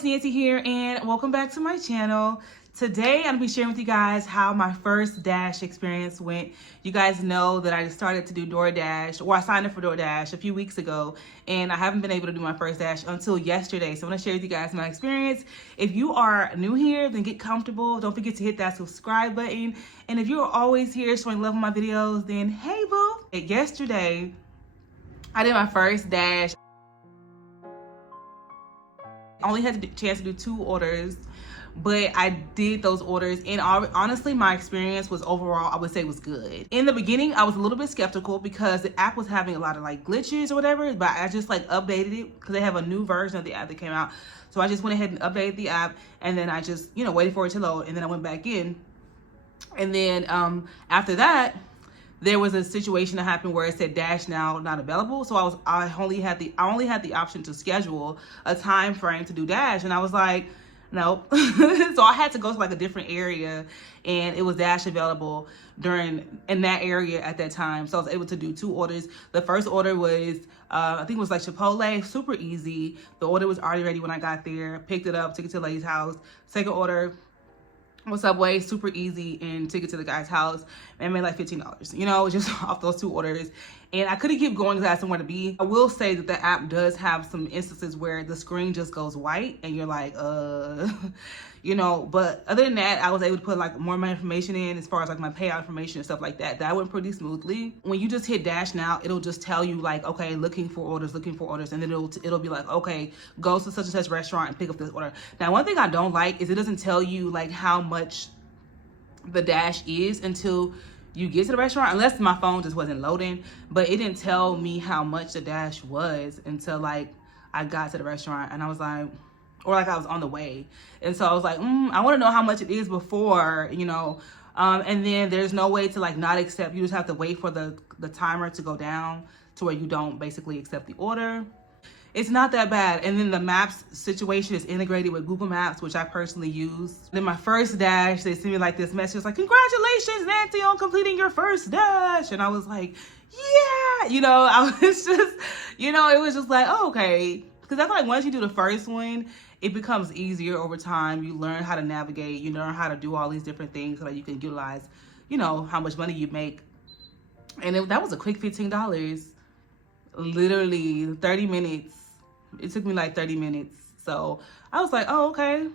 it's Nancy here and welcome back to my channel. Today I'm going to be sharing with you guys how my first Dash experience went. You guys know that I started to do Doordash, or I signed up for Doordash a few weeks ago, and I haven't been able to do my first Dash until yesterday. So I'm going to share with you guys my experience. If you are new here, then get comfortable. Don't forget to hit that subscribe button. And if you're always here showing love on my videos, then hey boo. Yesterday, I did my first Dash. I only had the chance to do 2 orders, but I did those orders, and honestly my experience was overall, I would say, was good. In the beginning I was a little bit skeptical because the app was having a lot of like glitches or whatever, but I just like updated it because they have a new version of the app that came out. So I just went ahead and updated the app, and then I just, you know, waited for it to load, and then I went back in. And then after that, there was a situation that happened where it said Dash now not available. So I only had the option to schedule a time frame to do Dash, and I was like, nope. So I had to go to like a different area, and it was Dash available in that area at that time. So I was able to do 2 orders. The first order was I think it was like Chipotle, super easy. The order was already ready when I got there. Picked it up, took it to the lady's house. Second order was Subway, super easy, and took it to the guy's house and made like $15, you know, just off those 2 orders. And I couldn't keep going because I had somewhere to be. I will say that the app does have some instances where the screen just goes white and you're like, you know, but other than that, I was able to put like more of my information in as far as like my payout information and stuff like that. That went pretty smoothly. When you just hit Dash now, it'll just tell you like, okay, looking for orders, and then it'll be like, okay, go to such and such restaurant and pick up this order. Now, one thing I don't like is it doesn't tell you like how much the Dash is until you get to the restaurant, unless my phone just wasn't loading, but it didn't tell me how much the Dash was until like I got to the restaurant, and I was like, or like I was on the way. And so I was like, I want to know how much it is before, you know. And then there's no way to like not accept. You just have to wait for the timer to go down to where you don't basically accept the order. It's not that bad. And then the maps situation is integrated with Google Maps, which I personally use. Then my first Dash, they sent me like this message like, congratulations, Nancy, on completing your first Dash. And I was like, yeah, you know, I was just, you know, it was just like, oh, okay. Because I feel like once you do the first one, it becomes easier over time. You learn how to navigate, you learn how to do all these different things so that you can utilize, you know, how much money you make. And that was a quick $15. Literally 30 minutes. It took me like 30 minutes. So I was like, oh, okay,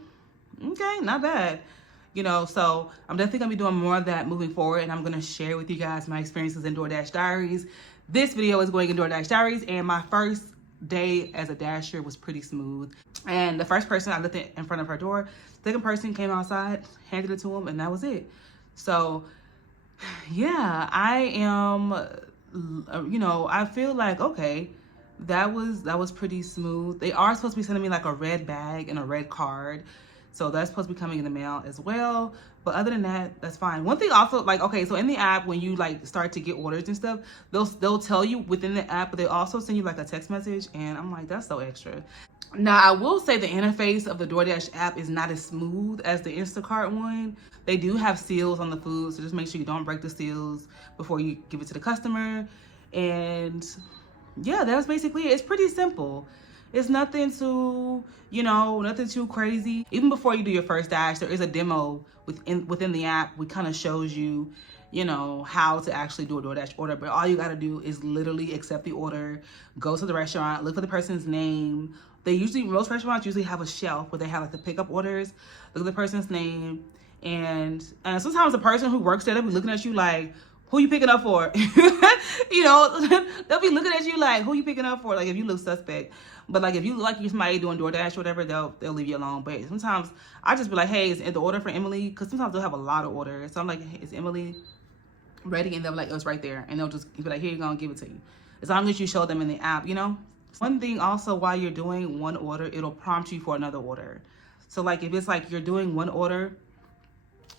not bad. You know, so I'm definitely gonna be doing more of that moving forward, and I'm gonna share with you guys my experiences in DoorDash Diaries. This video is going in DoorDash Diaries, and my first day as a Dasher was pretty smooth. And the first person I left it in front of her door, second person came outside, handed it to him, and that was it. So yeah, I am, you know, I feel like, okay, that was pretty smooth. They are supposed to be sending me like a red bag and a red card, so that's supposed to be coming in the mail as well. But other than that, that's fine. One thing also, like, okay, so in the app, when you like start to get orders and stuff, they'll tell you within the app, but they also send you like a text message, and I'm like, that's so extra. Now, I will say the interface of the DoorDash app is not as smooth as the Instacart one. They do have seals on the food, so just make sure you don't break the seals before you give it to the customer. And yeah, that was basically it. It's pretty simple. It's nothing too, you know, nothing too crazy. Even before you do your first Dash, there is a demo within the app. We kind of shows you, you know, how to actually do a DoorDash order. But all you got to do is literally accept the order, go to the restaurant, look for the person's name. Most restaurants usually have a shelf where they have like the pickup orders. Look at the person's name. And sometimes the person who works there, they'll be looking at you like, who you picking up for? You know, they'll be looking at you like, who you picking up for? Like if you look suspect. But like if you look like you're somebody doing DoorDash or whatever, they'll leave you alone. But sometimes I just be like, hey, is the order for Emily? Because sometimes they'll have a lot of orders. So I'm like, hey, is Emily ready? And they'll be like, oh, it's right there. And they'll just be like, here you go, and give it to you. As long as you show them in the app, you know? One thing also, while you're doing one order, it'll prompt you for another order. So like if it's like you're doing one order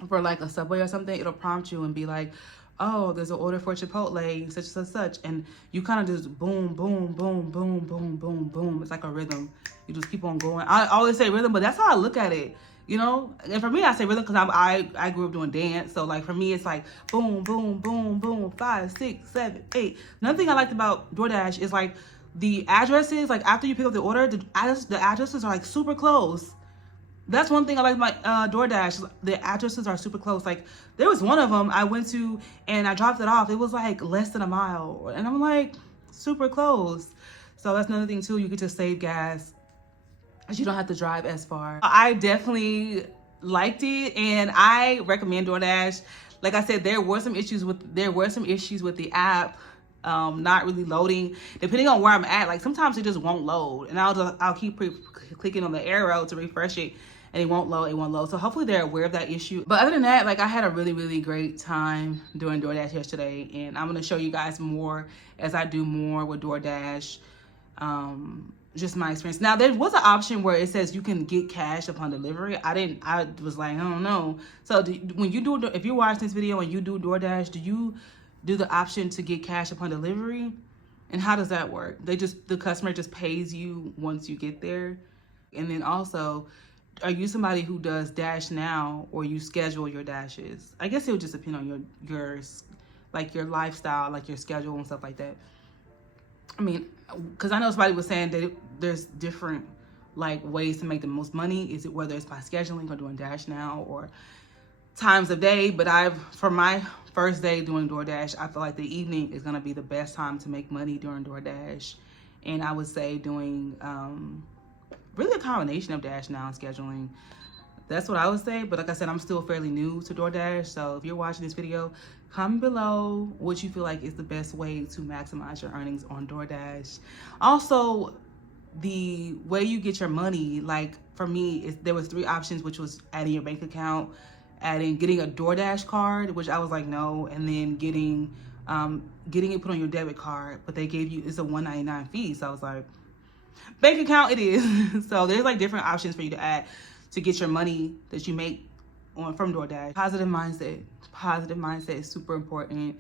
for like a Subway or something, it'll prompt you and be like, oh, there's an order for Chipotle, such and such. And you kind of just boom, boom, boom, boom, boom, boom, boom. It's like a rhythm. You just keep on going. I always say rhythm, but that's how I look at it. You know, and for me, I say rhythm because I grew up doing dance. So like for me, it's like boom, boom, boom, boom, 5, 6, 7, 8. Another thing I liked about DoorDash is like the addresses, like after you pick up the order, the addresses are like super close. That's one thing I like my DoorDash. The addresses are super close. Like there was one of them I went to and I dropped it off. It was like less than a mile, and I'm like super close. So that's another thing too. You get to save gas, as you don't have to drive as far. I definitely liked it, and I recommend DoorDash. Like I said, there were some issues with the app. Not really loading, depending on where I'm at. Like sometimes it just won't load, and I'll keep clicking on the arrow to refresh it, and it won't load. So hopefully they're aware of that issue. But other than that, like I had a really great time doing DoorDash yesterday, and I'm gonna show you guys more as I do more with DoorDash. Just my experience. Now there was an option where it says you can get cash upon delivery. I was like, I don't know. So if you're watching this video and you do DoorDash, do you do the option to get cash upon delivery? And how does that work? The customer just pays you once you get there? And then also, are you somebody who does Dash Now, or you schedule your dashes? I guess it would just depend on your lifestyle, like your schedule and stuff like that. I mean, because I know somebody was saying that there's different like ways to make the most money. Is it whether it's by scheduling or doing Dash Now or times of day? But for my first day doing DoorDash, I feel like the evening is gonna be the best time to make money during DoorDash. And I would say doing really a combination of Dash Now and scheduling. That's what I would say. But like I said, I'm still fairly new to DoorDash. So if you're watching this video, comment below what you feel like is the best way to maximize your earnings on DoorDash. Also, the way you get your money, like for me, there was 3 options, which was adding your bank account, getting a DoorDash card, which I was like, no, and then getting it put on your debit card, but they gave you, it's a $1.99 fee. So I was like, bank account it is. So there's like different options for you to add to get your money that you make from DoorDash. Positive mindset is super important.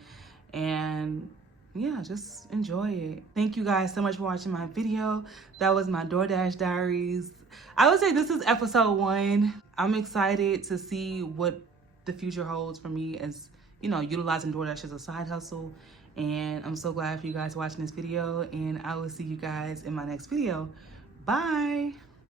And yeah, just enjoy it. Thank you guys so much for watching my video. That was my DoorDash diaries. I would say this is episode 1. I'm excited to see what the future holds for me as, utilizing DoorDash as a side hustle. And I'm so glad for you guys watching this video, and I will see you guys in my next video. Bye.